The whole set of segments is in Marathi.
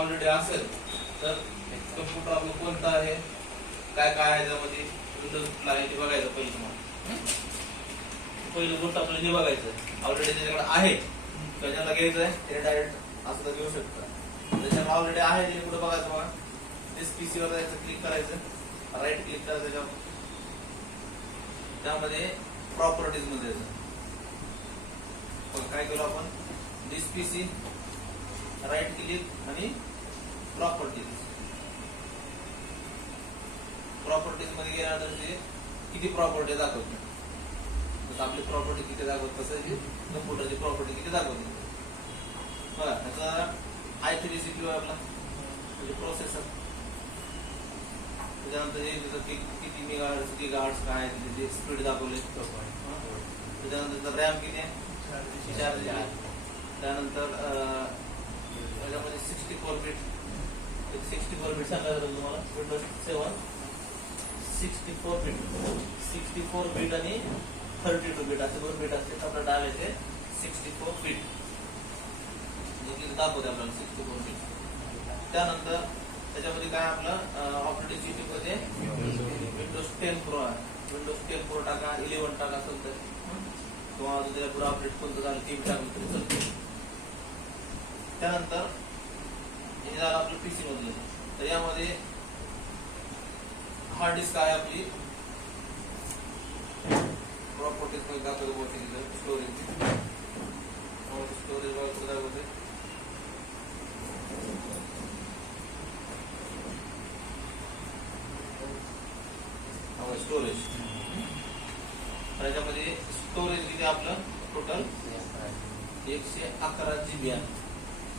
ऑलरेडी असेल तर कम्प्युटर आपलं कोणतं आहे, काय काय आहे त्यामध्ये, विंडोज कुठला आहे ते बघायचं पहिलं. तुम्हाला पहिली गोष्ट आपल्याला जे बघायचं ऑलरेडी त्याच्याकडे आहे त्याच्याला घ्यायचं आहे, ते डायरेक्ट असं तर घेऊ शकता. त्याच्याकडे ऑलरेडी आहे ते कुठं बघायचं बघा, तेच पीसी वर जायचं, क्लिक करायचं, राईट क्लिक करायचं, त्याच्यावर त्यामध्ये प्रॉपर्टीज मध्ये काय केलं आपण, दिस पीसी, राईट क्लिक आणि प्रॉपर्टीज. प्रॉपर्टीज मध्ये गेल्यानंतर ते किती प्रॉपर्टी दाखवते, जसं आपली प्रॉपर्टी किती दाखवत तसं कम्प्युटरची प्रॉपर्टी किती दाखवते बघा. त्याचा i3 CPU आपला म्हणजे प्रोसेसर, त्याच्यानंतर हे किती मेगाहर्ट्ज काय आहे स्पीड दाखवले, त्याच्यानंतर रॅम किती आहे 4 GB, त्यानंतर त्याच्यामध्ये 64 बीट सांगायचं तुम्हाला, विंडोज 7 64 बीट आणि 32 बीट असे 2 बीट असते. आपल्याला डाव्याचे 64 बीट दाखवते आपल्याला 64 बीट. त्यानंतर त्याच्यामध्ये काय आपलं ऑपरेटिंग सिस्टीम मध्ये विंडोज 10 प्रो आहे, विंडोज 10 प्रो टाका, 11 टाका असेल तर, किंवा अजून त्याला पुढे अपडेट कोणतं झालं 3 टाकलं तरी चालतं. त्यानंतर हे झालं आपलं पीसी मधलं. तर यामध्ये हार्ड डिस्क आहे आपली, प्रॉपर्टीज मध्ये दाखवतो स्टोरेज, स्टोरेज दाखवते. स्टोरेज त्याच्यामध्ये स्टोरेज किती आपलं टोटल 111 GB आहे,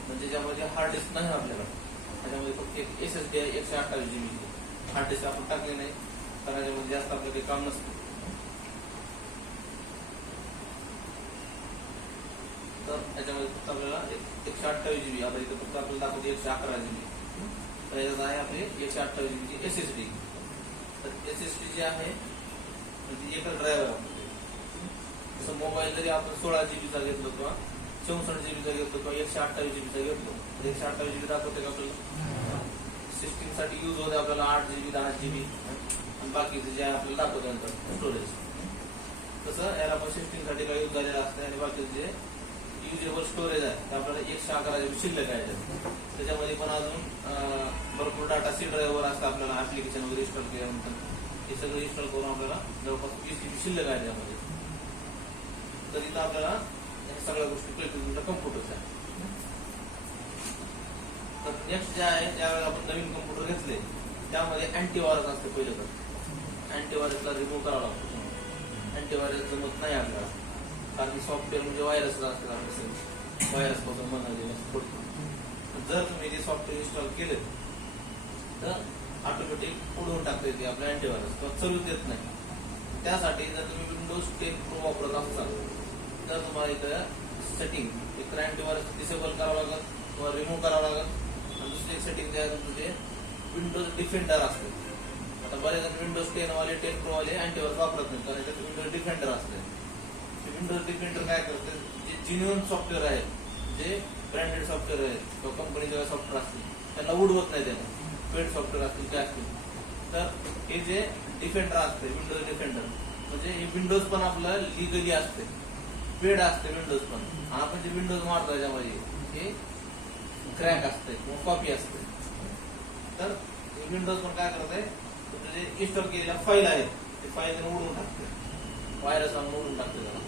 म्हणजे ज्यामध्ये हार्ड डिस्क नाही आपल्याला, त्याच्यामध्ये फक्त एक SSD आहे 128 GB. हार्ड डिस्क आपण टाकले नाही कारण त्याच्यामध्ये जास्त आपलं काही काम नसतं. तर त्याच्यामध्ये फक्त आपल्याला 128 GB, आता इथं फक्त आपल्याला दाखवते 111 GB. तर याच्यात आहे आपले 128 GB ची SSD. तर SSD जी आहे म्हणजे एकच ड्रायव्हर आहे. जसं मोबाईल जरी आपण 16 GB चा घेतलो किंवा 64 GB चा घेतलो किंवा 128 GB चा घेतलो तर 128 GB दाखवते का आपल्याला, सिस्टीम साठी युज होते आपल्याला 8 GB 10 GB आणि बाकीचे जे आहे आपल्याला दाखवते नंतर स्टोरेज. तसं याला पण सिस्टीम साठी काही युज झालेलं असतं आणि बाकीचे जे युजेबल स्टोरेज आहे ते आपल्याला 111 GB शिल्लक आहे. त्याच्यामध्ये पण अजून भरपूर डाटा सी ड्राईव्हवर असतं, आपल्याला ऍप्लिकेशन वगैरे इन्स्टॉल केल्यानंतर हे सगळं इन्स्टॉल करून आपल्याला जवळपास 20 GB शिल्लक आहे त्यामध्ये. तर इथं आपल्याला सगळ्या गोष्टी कळतील कम्प्युटरच्या. तर नेक्स्ट जे आहे ज्यावेळेला आपण नवीन कम्प्युटर घेतले त्यामध्ये अँटीव्हायरस असते. पहिलं तर अँटीव्हायरसला रिमूव्ह करावा लागतो. अँटीव्हायरस जमत नाही आपल्याला कारण सॉफ्टवेअर म्हणजे व्हायरस असतात, व्हायरस पासून बनवलेलं. जर तुम्ही ते सॉफ्टवेअर इन्स्टॉल केले तर ऑटोमॅटिक उडवून टाकते ते आपल्या अँटीव्हायरस किंवा चालूच देत नाही. त्यासाठी जर तुम्ही विंडोज 10 प्रो वापरत असाल तर तुम्हाला इथं सेटिंग एक अँटीव्हायरस डिसेबल करावं लागेल किंवा रिमूव्ह करावं लागेल. आणि दुसरी एक सेटिंग जे आहे तुमचे विंडोज डिफेंडर असते. आता बरेच जण विंडोज 10 वाले 10 प्रो वाले अँटीव्हायरस वापरत नाही कारण त्यात विंडोज डिफेंडर असते. विंडोज डिफेंडर काय करते, जे जिन्युइन सॉफ्टवेअर आहे, जे ब्रँडेड सॉफ्टवेअर आहे किंवा कंपनीचे सॉफ्टवेअर असतील त्यांना उडवत नाही. त्याला पेड सॉफ्टवेअर असतील ते असतील तर हे जे डिफेंडर असते विंडोज डिफेंडर म्हणजे हे विंडोज पण आपलं लिगली असते, पेड असते विंडोज पण. आपण जे विंडोज मारतो त्याच्यामध्ये हे क्रॅक असते किंवा कॉपी असते. तर विंडोज पण काय करते, तुमचे जे इन्स्टॉल केलेल्या फाईल आहेत ते फाईल उडवून टाकते, व्हायरस आणून उडवून टाकते त्याला.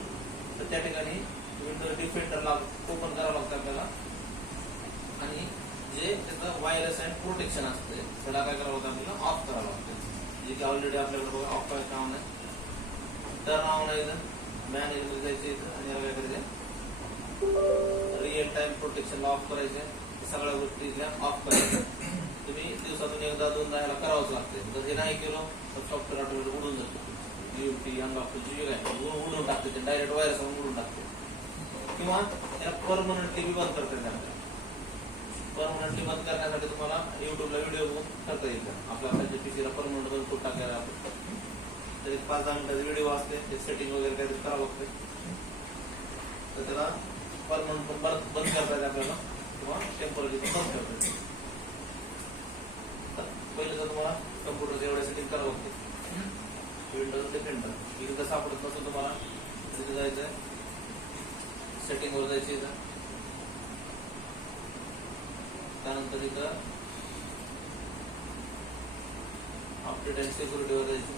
तर त्या ठिकाणी विंडोज डिफेंडरला ओपन करावं लागतं आपल्याला आणि जे त्याचं व्हायरस अँड प्रोटेक्शन असते त्याला काय करावं लागतं आपल्याला ऑफ करावं लागतं. जे की ऑलरेडी आपल्याकडे ऑफ करायचं नाव नाही, तर नाव नाही मॅनेज मध्ये जायचं इथं आणि याला काय करायचं रिअल टाइम प्रोटेक्शनला ऑफ करायचे. सगळ्या गोष्टी ऑफ करायच्या. तुम्ही दिवसातून एकदा दोनदा याला करावंच लागते. जर हे नाही केलं तर सॉफ्टवेअर ऑटोमॅटिक उडून जातो. यूटी अंगापूरची काय उडून टाकते, ते डायरेक्ट व्हायरस उडून टाकते किंवा त्याला परमनंटली बंद करते. परमनंटली बंद करण्यासाठी तुम्हाला युट्यूबला व्हिडिओ बघून करता येईल. आपल्या पीसीला परमनंट बंद करून टाकायला तरी 5-10 मिनिटाचा व्हिडिओ असते, ते सेटिंग वगैरे काहीतरी करावं लागते. तर त्याला परमनंट बंद करता येते आपल्याला किंवा टेम्पररी बंद करता येते. प्रिंटर इथं सापडत नसेल तुम्हाला तिथे जायचंय, सेटिंग वर जायचं इथं, त्यानंतर इथं अपडेट अँड सिक्युरिटी वर जायचं,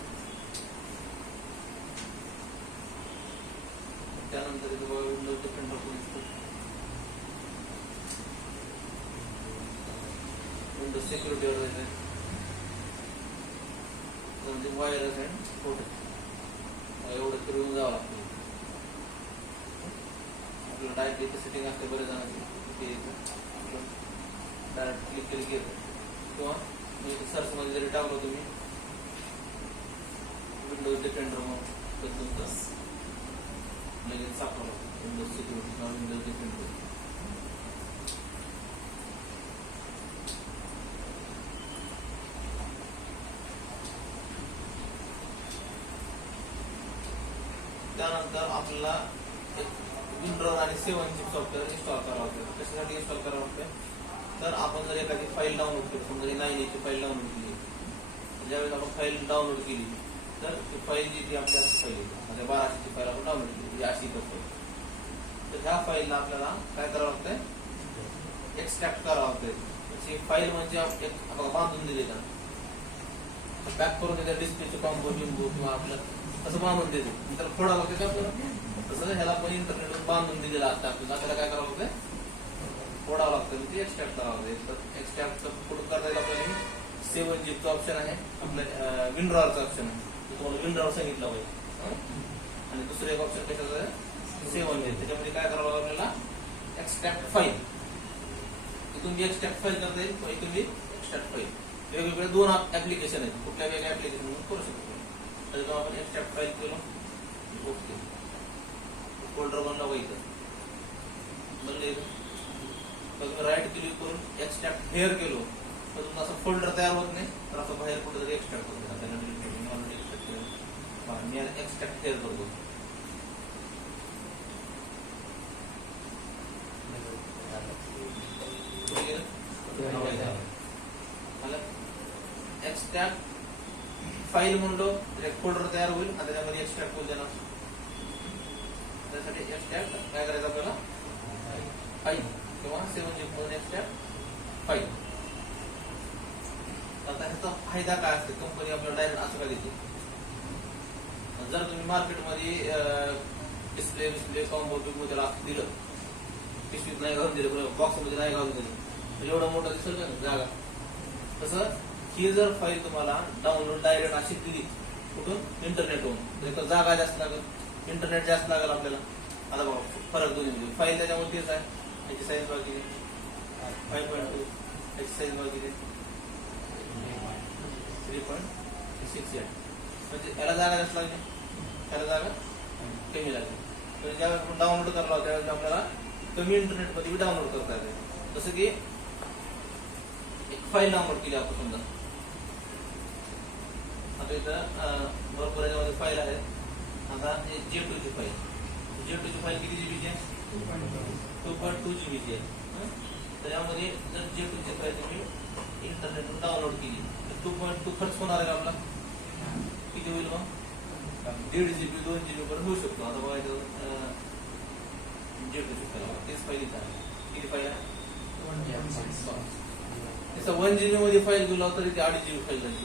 त्यानंतर इथं बघा विंडोज प्रिंटर दिसतो, विंडोज सिक्युरिटी वर जायचंय, म्हणजे व्हायरस अँड प्रोटेक्ट एवढं फिरवून जावं लागतं. आपल्याला डायरेक्ट इथे सेटिंग असते बरेच जणांची, डायरेक्ट क्लिक केली की किंवा सर्च मध्ये जरी टाकलं तुम्ही विंडोज डिफेंडर म्हणून तर तुमचं लगेच सापडलं विंडोज सिक्युरिटी किंवा विंडोज डिफेंडर. त्यानंतर आपल्याला विंडोज आणि 7zip सॉफ्टवेअर इन्स्टॉल करावं लागतं. कशासाठी इन्स्टॉल करावं लागतं तर आपण जर एखादी फाईल डाउनलोड केली, समजा 9 फाईल डाउनलोड केली, ज्यावेळेस आपण फाईल डाउनलोड केली तर ती फाईल जी आपली अशी फाईल म्हणजे 1200ची फाईल आपण डाउनलोड केली अशी करतो, तर ह्या फाईलला आपल्याला काय करावं लागतंय, एक्सट्रॅक्ट करावं लागतंय. फाईल म्हणजे आपण बांधून दिली ना, पॅक करून त्याच्या डिस्प्लेचे कॉम्बो बिंबो किंवा आपलं असं बांधून देतो, त्याला फोडावं लागतं आपल्याला. तसं ह्याला पण इंटरनेटवर बांधून दिलेलं असतं आपल्याला काय करावं लागतं, फोडावं लागतं, म्हणजे एक्सट्रॅक्ट करावं लागतं. एक्सट्रॅक्ट कुठं करता येईल आपल्याला 7zipचं ऑप्शन आहे, आपल्या विंडोरचं ऑप्शन आहे, तुम्हाला विंडोर सांगितलं पाहिजे. आणि दुसरं एक ऑप्शन कशाचं आहे 7zip, त्याच्यामध्ये काय करावं लागतं आपल्याला, एक्सट्रॅक्ट फाईल. इथून बी एक्सट्रॅक्ट फाईल करता येईल, इथून बी एक्सट्रॅक्ट फाईल. वेगवेगळे 2 ऍप्लिकेशन आहेत, कुठल्या वेगळ्या ऍप्लिकेशन करू शकतो. त्याच्यामुळे आपण एक्सट्रॅक्ट फाईल केलो, ओके फोल्डर बनला इथं बनले, राईट क्लिक करून एक्सट्रॅक्ट हेअर केलो तर तुमचा असं फोल्डर तयार होत नाही, तर असं बाहेर कुठे तरी एक्सट्रॅक्ट होत नाही. मी एक्सट्रॅक्ट हेअर करतो, एक्सट्रॅक्ट फाईल म्हणलो एक फोल्डर तयार होईल आणि त्याच्यामध्ये एक्सट्रॅक्ट होईल देणार. त्यासाठी एक्सट्रॅक्ट काय करायचं आपल्याला, फाईल किंवा 7zip मधून एक्सट्रॅक्ट फाईल. आता ह्याचा फायदा काय असते, कंपनी आपल्याला डायरेक्ट असं काय देते, जर तुम्ही मार्केटमध्ये डिस्प्ले कॉम्बो बिंबो त्याला दिलं, पिशवीत नाही घालून दिलं, बॉक्समध्ये नाही घालून दिलं, तर एवढा मोठा दिसेल का जागा. तसं ही जर फाईल तुम्हाला डाउनलोड डायरेक्ट अशी दिली कुठून, इंटरनेटवरून, तर जागा जास्त लागेल, इंटरनेट जास्त लागेल आपल्याला. आता बघा फरक दोन्ही फाईल त्याच्यामुळे तेच आहे. याची साईज बघा किती 5.2, याची साईज बघा किती 3.68, म्हणजे याला जागा जास्त लागली, त्याला जागा कमी लागली. तर ज्यावेळेस आपण डाउनलोड करला त्यावेळेस आपल्याला कमी इंटरनेटमध्ये डाउनलोड करता येते. जसं की एक फाईल डाउनलोड केली आपण समजा, आता इथं भरपूर याच्यामध्ये फाईल आहेत. आता J2ची फाईल, J2ची फाईल किती जीबीची आहे, 2.2 जीबीची आहे. त्याच्यामध्ये जर J2ची फाईल तुम्ही इंटरनेटवर डाउनलोड केली तर 2.2 खर्च होणार आहे आपला, किती होईल मग 1.5 GB 2 GB पर्यंत होऊ शकतो. आता बघायचं J2ची फाईल, तेच फाईल इथं आहे, किती फाईल आहे 1 GB मध्ये फाईल गेला तरी ते 2.5 GB फाईल झाली.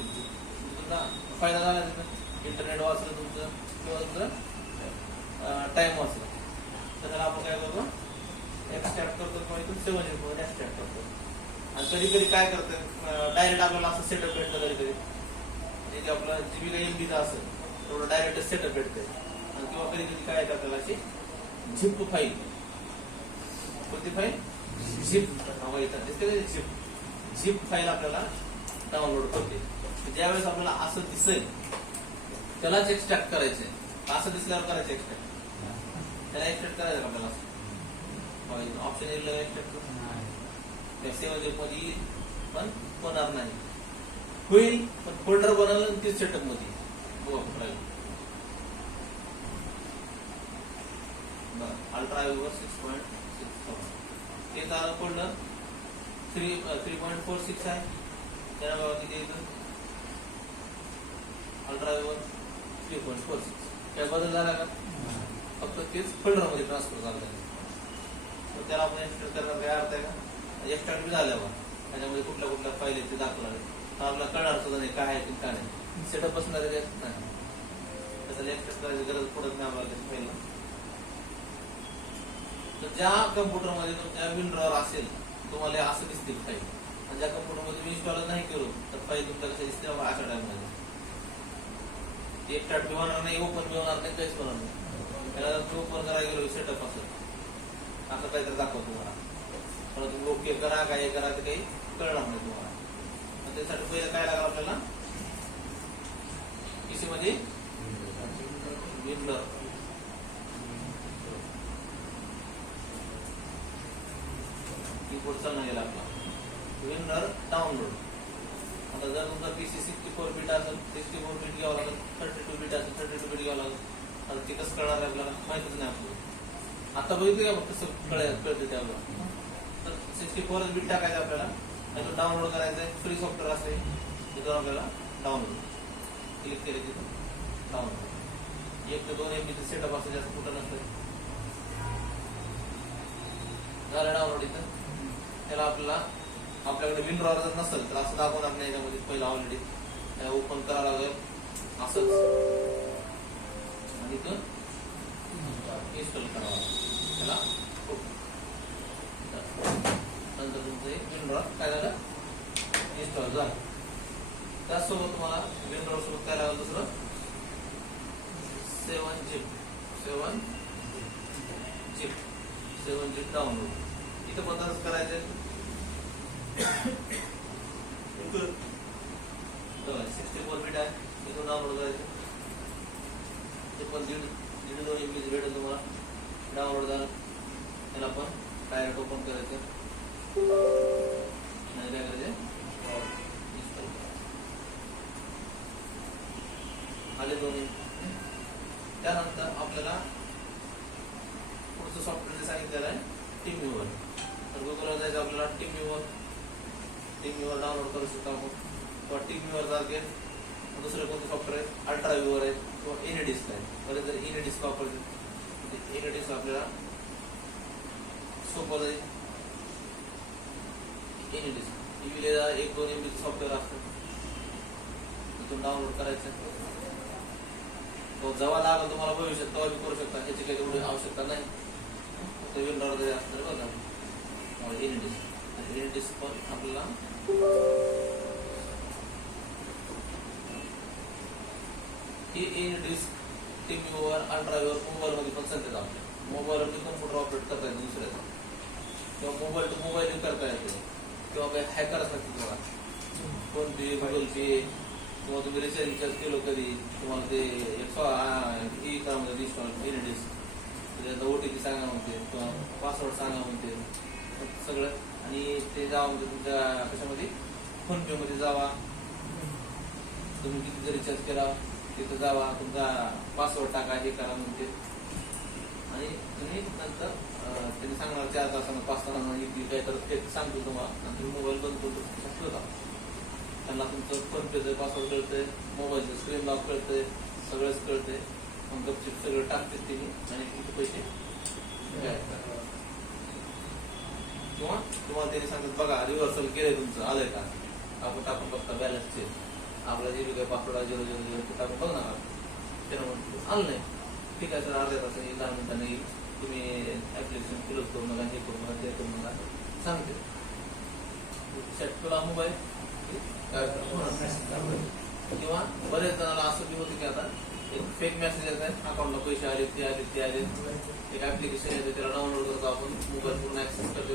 तुमचा फायदा झाला तिथं, इंटरनेट वाचलं तुमचं किंवा तुमचं टाइम वाचला. तर त्याला आपण काय करतो, एक्सट्रॅक्ट करतो किंवा इथून 7zip मध्ये एक्सट्रॅक्ट करतो. आणि कधी कधी काय करतं, डायरेक्ट आपल्याला असं सेटअप भेटतं, कधी कधी म्हणजे आपला जीबी काही MBचा असेल तेवढं डायरेक्ट सेटअप भेटते. आणि किंवा कधी कधी काय येतात त्याला अशी झिप फाईल, कोणती फाईल, झिप येतात, दिसते झिप फाईल आपल्याला डाउनलोड करते. ज्यावेळेस आपल्याला असं दिसेल त्यालाच एक्सट्रॅक्ट करायचंय, असं दिसल्यावर करायचं एक्सट्रॅक्ट, त्याला एक्सट्रॅक्ट करायचं आपल्याला ऑप्शन येईल एक्सट्रॅक्ट. 7zip मध्ये येईल पण होणार नाही, होईल पण फोल्डर बनवलं तीच सेटअप मध्ये अल्ट्रा 6.6 हे झालं फोल्डर. 3.46 आहे, त्याला बघा किती येतं अल्ट्रा 3.46 काय बदल झाला का? फक्त तेच फोल्डरमध्ये ट्रान्सफर झालं. तर त्याला आपण एक्सट्रॅक्ट करणार काय अर्थ आहे का? एक्सट्रॅक्ट बी झाल्यावर त्याच्यामध्ये कुठल्या कुठल्या फाईल ते दाखवणार आहे. तर आपल्याला कळणार सुद्धा नाही काय आहे काय नाही. सेटअप बसणार आहे नाही, त्याला एक्सट्रॅक्ट करायची गरज पडत नाही आम्हाला त्याची फाईल. तर ज्या कम्प्युटरमध्ये तुमच्या विंडोवर असेल तुम्हाला असं दिसते फाईल, आणि ज्या कम्प्युटरमध्ये मी इन्स्टॉल नाही केलो तर फाईल तुमच्या कसं दिसते अशा टाइममध्ये एक्सट्रॅक्ट बी होणार नाही, ओपन बी होणार नाही, काहीच होणार नाही. त्याला ओपन करायला गेलो सेटअप असेल असं काहीतरी दाखवतो तुम्हाला, पण तुम्ही ओके करा काय करा ते काही कळणार नाही तुम्हाला. त्यासाठी पहिलं काय लागलं आपल्याला पीसी मध्ये विंडोर कीबोर्ड चालणार गेला आपला विंडोर डाउनलोड. आता जर तुमचा पीसी 64 बिट असेल 64 बिट घ्यावं लागेल, 32 बिट असेल 32 बिट घ्यावं लागेल. आता ते कसं कळणार आहे आपल्याला माहितच नाही आपल्याला. आता बघितलं का कसं कळते ते आपल्याला. तर 64 बिट टाकायचं आपल्याला, त्याचं डाउनलोड करायचं आहे. फ्री सॉफ्टवेअर असते तिथून आपल्याला डाउनलोड क्लिक केले तिथून डाउनलोड. 1 ते 2 MB सेटअप असतं, जास्त कुठं नसतं. झालं डाउनलोड. इथं त्याला आपल्याकडे विंडोवर जर नसेल तर असं दाखवणार नाही. याच्यामध्ये पहिला ऑलरेडी त्याला ओपन करावं लागेल असंच, आणि इथून इन्स्टॉल करावं लागेल त्याला. नंतर तुमचं विंडोवर काय झालं इन्स्टॉल झालं. त्याचसोबत तुम्हाला विंडोवर सोबत काय लागलं दुसरं 7zip डाउनलोड. इथं पण तसंच करायचं. 64 बिट आहे, इथून डाउनलोड करायचं. ते पण 1.5-2 MB भेटेल तुम्हाला. डाउनलोड झालं त्याला पण डायरेक्ट ओपन करायचं, नाही काय करायचं इन्स्टॉल आले 2 MB. त्यानंतर आपल्याला पुढचं सॉफ्टवेअर सांगितलेलं आहे TeamViewer. तर गुगलवर जायचं आपल्याला TeamViewer डाउनलोड करू शकतो आपण. किंवा TeamViewer जागे दुसरे कोणते सॉफ्टवेअर आहे अल्ट्राव्ह्यूवर आहे किंवा एनडिस्क आहे. बरेच जर एनडिस्क वापरते एनडिस्क आपल्याला सोपं जाईल. एनडिस्क 1-2 MB सॉफ्टवेअर असतं, तिथून डाउनलोड करायचं. तो जेव्हा लागेल तुम्हाला भविष्यात तेव्हा बी करू शकता, ह्याची काही एवढी आवश्यकता नाही. ते विंडोवर जरी असणार बघा एनडिस्क पण आपल्याला ही एनडिस्क TeamViewer अल्ट्राव्ह्यूवर मोबाईलमध्ये पण चालते. आपल्या मोबाईलमध्ये कम्प्युटर ऑपरेट करता येते दुसऱ्याचा, किंवा मोबाईल टू मोबाईल करता येते, किंवा काही हॅकर असतात तुम्हाला फोन पे गुगल पे, किंवा तुम्ही रिचार्ज केलो कधी तुम्हाला ते इन्स्टॉल एनडिस्क त्याच्यात OTP सांगा म्हणते किंवा पासवर्ड सांगा म्हणते सगळं. आणि ते जावा म्हणजे तुमच्या कशामध्ये फोन पे मध्ये जावा, तुम्ही किती जर रिचार्ज केला तिथं जावा, तुमचा पासवर्ड टाका, हे करा म्हणते. आणि तुम्ही नंतर त्यांनी सांगणार 4 तासांना 5 तासांना काय तर ते सांगतो तुम्हाला, आणि तुम्ही मोबाईल बंद करून ठेवता. त्यांना तुमचं फोन पेचं पासवर्ड कळतंय, मोबाईलचं स्क्रीन लॉक कळतंय, सगळंच कळतंय. मग गपचिप सगळं टाकतात तुम्ही आणि किती पैसे किंवा तुम्हाला त्यांनी सांगतात बघा रिव्हर्सल केलंय तुमचं आलंय का, आपण टाकून बघता बॅलन्सचे आपला 0 काय पासवर्ड 000 टाकून बघणार त्याला म्हणतो आलं नाही, ठीक आहे सर अर्ध्या तासाने 10 मिनिटांनी तुम्ही ऍप्लिकेशन क्लोज करू नका, हे करू नका, ते करू नका सांगते. सेट केला मोबाईल किंवा बरेच जणांना असं बी होतं की आता एक फेक मेसेज येत आहे अकाउंटला पैसे आले ते आले ते आले, एक ऍप्लिकेशन येते त्याला डाउनलोड करतो आपण, मोबाईल पूर्ण ऍक्सेस करतो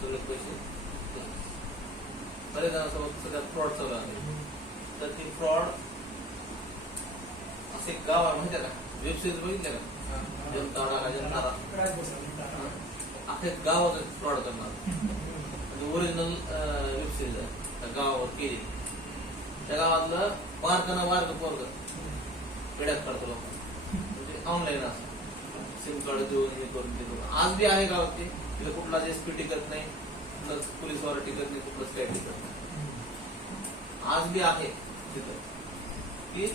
सगळे पैसे. बरेच जणांसोबत सध्या फ्रॉड चालू आहे. तर ती फ्रॉड असे गाव आहे माहिती आहे का, वेबसाईट बघितल्या का जनताडा अख्या गावात फ्रॉड करणार, म्हणजे ओरिजिनल वेबसाईट आहे त्या गावावर केली, त्या गावातलं बारकाना बारक पोरग पेड्यात काढतो लोक, म्हणजे ऑनलाईन असं सिम कार्ड देऊन हे करून ते करून. आज बी आहे गावात ते, तिथे कुठलाच SP टिकत नाही, कुठलाच पोलीसवाला टिकत नाही, कुठलंच काही टिकत नाही. आज बी आहे तिथं की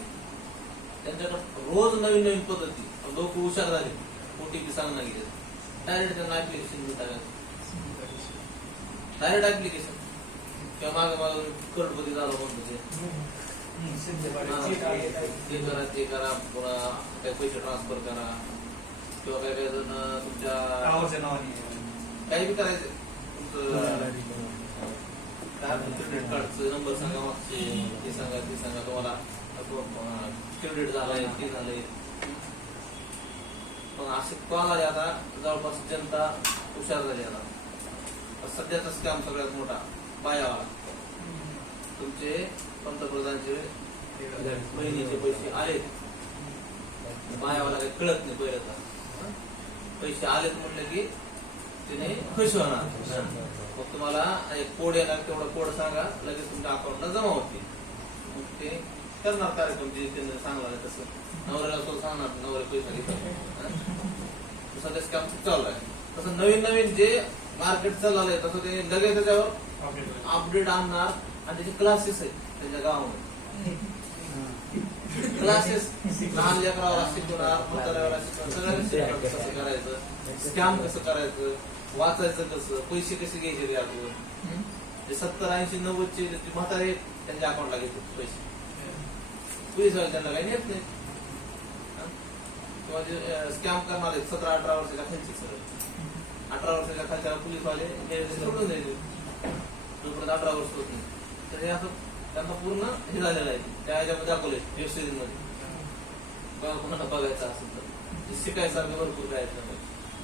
त्यांच्याकडे रोज नवीन नवीन पद्धती, लोक हुशार झाले, OTP सांगणार गेले, डायरेक्ट त्यांना ऍप्लिकेशन टाकायचं, डायरेक्ट ऍप्लिकेशन किंवा मागे करोडपती झालं म्हणतो ते करा ते करा, पुन्हा काही पैसे ट्रान्सफर करा किंवा काही काही जण तुमच्या काही बी करायचं तुमचं क्रेडिट कार्डचं नंबर सांगा, मागचे ते सांगा ते सांगा, तुम्हाला क्रेडिट झालंय ते झालंय. पण असे कॉल आले आता, जवळपास जनता हुशार झाली आता. सध्याचा स्कॅम सगळ्यात मोठा बायावाला, तुमचे पंतप्रधानचे महिन्याचे पैसे आलेत, बायावाला काही कळत नाही पहिलं तर, पैसे आलेत म्हणलं की तिने खुश होणार. मग तुम्हाला एक कोड येणार, तेवढा कोड सांगा, लगेच तुमच्या अकाउंटला जमा होते. मग ते करणार कार्यक्रम जे त्यांनी सांगणार आहे तसं, नवऱ्याला तो सांगणार, नवऱ्या पैसा घेतात. सध्या स्कॅम खूप चालू आहे. तसं नवीन नवीन जे मार्केट चाललंय तसं ते लगेच त्याच्यावर अपडेट आणणार आणि त्याचे क्लासेस आहेत त्यांच्या गावामध्ये. क्लासेस लहान लेकराला शिकवणार, म्हाताऱ्याला शिकवणार, सगळ्यांना कसं करायचं, स्कॅम कसं करायचं, वाचायचं कसं, पैसे कसे घ्यायचे यातून. जे 70, 80, 90चे म्हातारे त्यांच्या अकाउंटला घेतात पैसे, पोलीस वाले त्यांना काही नेत नाही. किंवा जे स्कॅम करणार 17, 18 वर्षाच्या खालची, सगळं 18 वर्षाच्या खालच्या पोलीसवाले सोडून द्यायचे जोपर्यंत 18 वर्ष होत नाही. तर हे असं त्यांना पूर्ण हे झालेलं आहे. त्या ह्याच्यामध्ये दाखवले वेब सिरीज मध्ये, कोणाला बघायचं असेल तर शिकायसारखं भरपूर काय.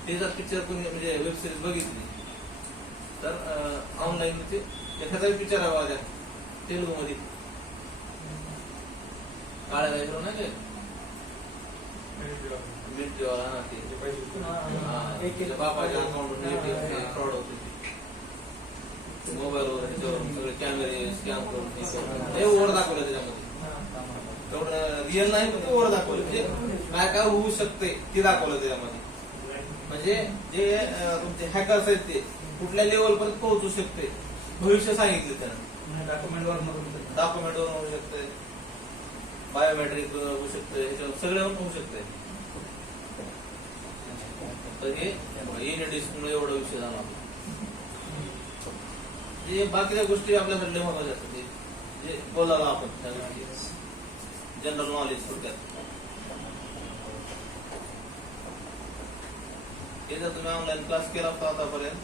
ते जर पिक्चर कोणी म्हणजे वेब सिरीज बघितली तर ऑनलाईन एखादा पिक्चर आहे माझ्या तेलुगू मध्ये, काळ्या गायरो नाही काय मिलिटरीवाला ना, ते बापाच्या अकाउंट फ्रॉड होते, मोबाईलवर ह्याच्यावर सगळे कॅमेरे स्कॅम करून हे ओव्हर दाखवलं त्याच्यामध्ये. एवढं रिअल नाही पण ओव्हर दाखवलं, म्हणजे काय काय होऊ शकते ते दाखवलं त्याच्यामध्ये. म्हणजे जे तुमचे हॅकर्स आहेत ते कुठल्या लेवल पर्यंत पोहोचू शकते, भविष्य सांगितले त्यानं. डॉक्युमेंटवर होऊ शकते, बायोमेट्रिक होऊ शकते, ह्याच्यावर सगळ्यावर होऊ शकते. तर हे डिस्कमुळे एवढा विषय झाला. जे बाकीच्या गोष्टी आपल्याकडे महत्वाच्या असतात, जे बोलायला आपण त्या गोष्टी जनरल नॉलेज थोडक्यात. हे जर तुम्ही ऑनलाईन क्लास केला असता आतापर्यंत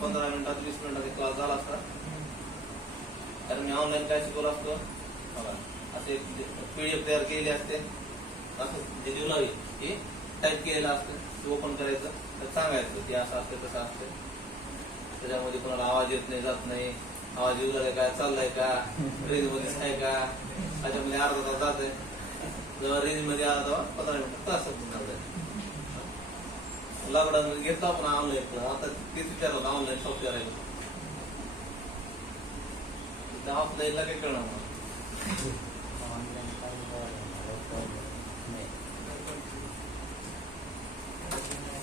15 मिनिटात 20 मिनिटात क्लास झाला असता. कारण मी ऑनलाईन काय शिकवलं असतो, असे PDF तयार केलेले असते, असं जे दिलं हे टाईप केलेलं असतं, ते ओपन करायचं, तर सांगायचं ते असं असतं तसं असतं. त्याच्यामध्ये कोणाला आवाज येत नाही, जात नाही, आवाज येऊ लागला काय, चाललाय का, रेंज मध्येच आहे का, त्याच्यामध्ये अर्धा तास जात आहे. जेव्हा रेंज मध्ये आला तेव्हा 15 मिनिटात तास जात. लॉकडाऊन घेतो आपण ऑनलाईन, आता तेच विचारलं ऑनलाईन सॉफ्टवेअर आहे ऑफलाईनला काही कळणार मला.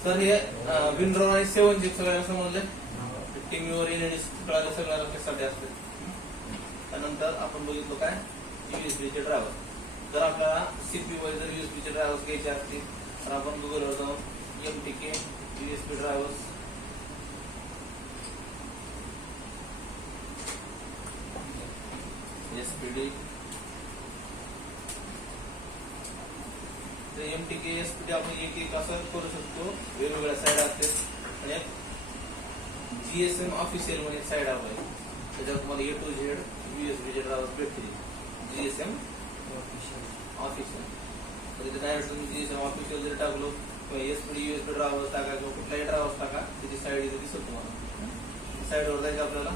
तर हे विंडो आणि 7G सगळ्यांना समजले. टीव्हीवर कळालं सगळ्याला कशासाठी असते. त्यानंतर आपण बघितलो काय USB चे ड्रायव्हर. जर आपल्याला CPU वर जर USB चे ड्रायव्हर्स घ्यायचे असतील तर आपण गुगलवर जाऊन MTK USB drivers SPD MTK SPD आपण एक असं करू शकतो. वेगवेगळ्या साईड असते आणि GSM ऑफिशियल म्हणून साईड आहे, त्याच्यावर तुम्हाला A to Z USB चे ड्रायव्हर्स भेटतील. GSM ऑफिशियल म्हणजे डायरेक्ट तुम्ही GSM ऑफिशियल जर टाकलो किंवा SPD USB ड्रायव्हर्स टाका किंवा कुठलाही ड्रायव्हर्स टाका, त्याची साईड इथे दिसत तुम्हाला. साईडवर जायचं आपल्याला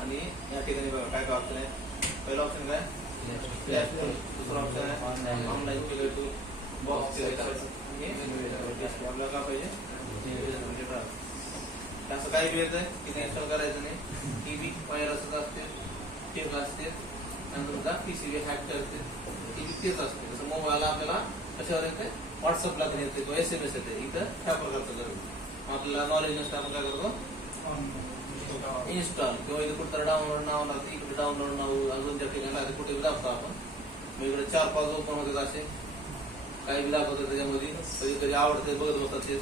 आणि या ठिकाणी बघा काय काय ऑप्शन आहे. पहिला ऑप्शन काय, दुसरा ऑप्शन आहे ऑनलाईन टू बॉक्स आपल्याला काय पाहिजे. असं काही बी येतंय की इन्स्टॉल करायचं नाही. टीव्ही व्हायरसच असते, टेबल असते आणि तुमचा PCB हॅक करते, टीव्ही तेच असते. तसं मोबाईलला आपल्याला कशावर येते, व्हॉट्सअपला येते किंवा SMS येते. इथं ह्या प्रकारचं करतो. आपल्याला नॉलेज नसतं आपण काय करतो, इन्स्टॉल किंवा इथे कुठं डाउनलोड नाव लागतं, इकडे डाउनलोड नाव अजून त्या ठिकाणी लागतं, कुठे दाबतो आपण. मग इकडे 4-5 ओपन होतात असे, काही बी दाखवतात त्याच्यामध्ये. कधी कधी आवडते बघत बसतात ते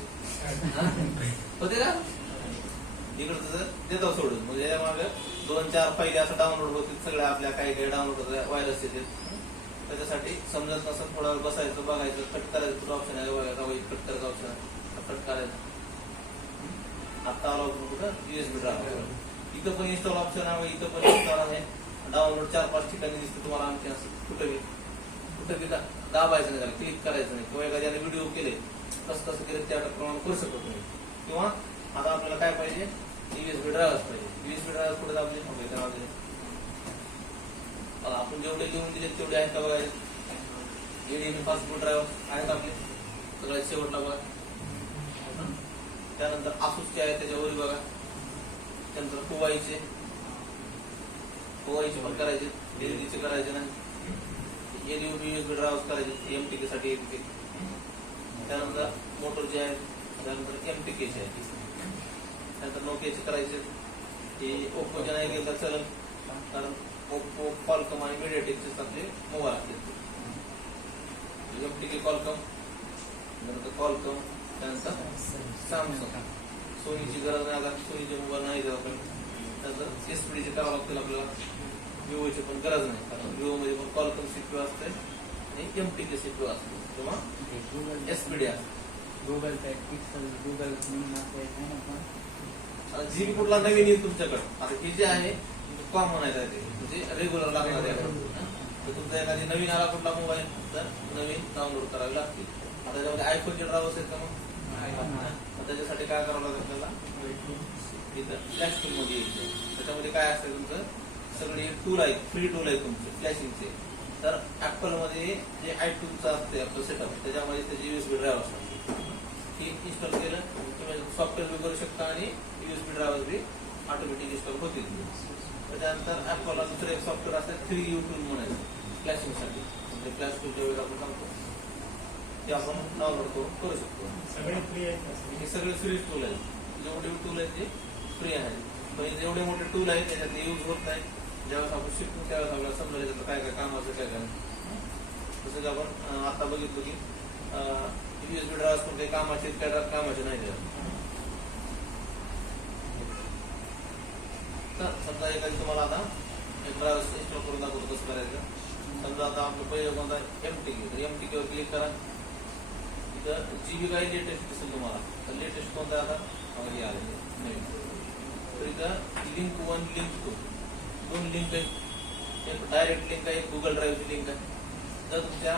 होते का. इकडे तसं देतो सोडून. म्हणजे या मागे 2-4 फाईली असं डाउनलोड होते सगळ्या आपल्या, काही काही डाउनलोड होतात व्हायरस येते. त्याच्यासाठी समजत नसत थोडा वेळ बसायचं, बघायचं, कट करायचं. कुठं ऑप्शन आहे बघायचं, कट करायचं ऑप्शन आहे, कट करायचं. आता आला कुठं USB ड्राईव्ह. इथं पण इन्स्टॉल ऑप्शन आहे, इथं पण इन्स्टॉल आहे. डाउनलोड 4-5 ठिकाणी दिसतं तुम्हाला. आणखी असं कुठं बी दाबायचं नाही, त्याला क्लिक करायचं नाही. किंवा एखाद्याने व्हिडिओ केले कसं कसं केलं त्याप्रमाणे करू शकतो तुम्ही. किंवा आता आपल्याला काय पाहिजे, USB ड्राईव्ह पाहिजे. USB ड्राईव्ह कुठे दाबले आपण जेवढे लिहून दिले तेवढे आहेत का बघायचे. एडीएम पासपोर्ट ड्राईव्ह आहेत आपले सगळ्यात शेवटला बघा. त्यानंतर आसूसचे आहे त्याच्यावर बघा. त्यानंतर कोवाईचे पण करायचे, एलईडीचे करायचे नाही. एलईडी ड्राईव्ह करायचे MTK साठी एक. त्यानंतर मोटरचे आहेत, त्यानंतर MTKचे आहेत. त्यानंतर नोकियाचे करायचे. हे ओप्पोचे नाही गेलं तर चालेल, कारण ओप्पो, कॉलकॉम आणि मीडियाटेकचे आपले मोबाईल असतील. MTK कॉलकॉम, नंतर कॉलकॉम, त्यानंतर सॅमसंग. सोनीची गरज नाही, आता सोनीचे मोबाईल नाही देत आपण. त्यानंतर SPD करावं लागतील आपल्याला. विवोची पण गरज नाही, कारण विवो मध्ये पण कॉलकॉम CPU असते आणि MTK CPU असते किंवा SPD असते. गुगल पे, पिक्सल, गुगल जी कुठला नवीन येईल तुमच्याकडे. आता हे जे आहे कॉमन आहे ते, म्हणजे रेग्युलर लागणार आहे. तुमचा एखादी नवीन आला कुठला मोबाईल तर नवीन डाउनलोड करावे लागतील. आता त्याच्यामध्ये आयफोनचे ड्राईव्ह आहेत का मग त्याच्यासाठी काय करावं लागेल आपल्याला, इथं फ्लॅश मध्ये येईल. त्याच्यामध्ये काय असतं तुमचं सगळे टूल आहेत, फ्री टूल आहेत तुमचे फ्लॅशिंगचे. तर ऍपल मध्ये जे iTunes असते आपलं सेटअप, त्याच्यामध्ये त्याचे USB ड्राईव्ह असतात. हे इन्स्टॉल केलं तुम्ही सॉफ्टवेअर बी करू शकता आणि USB ड्राईव्ह बी ऑटोमॅटिक इन्स्टॉल होतील. त्याच्यानंतर ऍपलला दुसरं एक सॉफ्टवेअर असतं 3U टूल म्हणायचं फ्लॅशिंगसाठी. म्हणजे फ्लॅश टूलच्या वेळेस आपण सांगतो ते आपण डाउनलोड करू शकतो. सगळे फ्री आहेत, हे सगळे फ्री टूल आहेत. जेवढे टूल आहेत ते फ्री आहेत. पण जेवढे मोठे टूल आहेत त्याच्यात यूज होत नाही. ज्यावेळेस आपण शिकतो त्यावेळेस आपल्याला समजायला येतं काय काय कामाचं काय काय. जसं की आपण आता बघितलं की USB ड्राईव्ह पण काही कामाचे कामाचे नाही त्यात. तर समजा एखादी तुम्हाला आता एक ड्राईव्ह इन्स्टॉल करून दाखवतो कसं करायचं. समजा आता आपलं पहिलं कोणता MTK, तर MTK वर क्लिक करा. इथं GB काही लेटेस्ट दिसेल तुम्हाला. तर लेटेस्ट कोणता आता हे आले नवीन. तर इथं लिंक 1, लिंक 2 दोन लिंक आहेत. एक डायरेक्ट लिंक आहे, गुगल ड्राईव्हची लिंक आहे. जर तुमच्या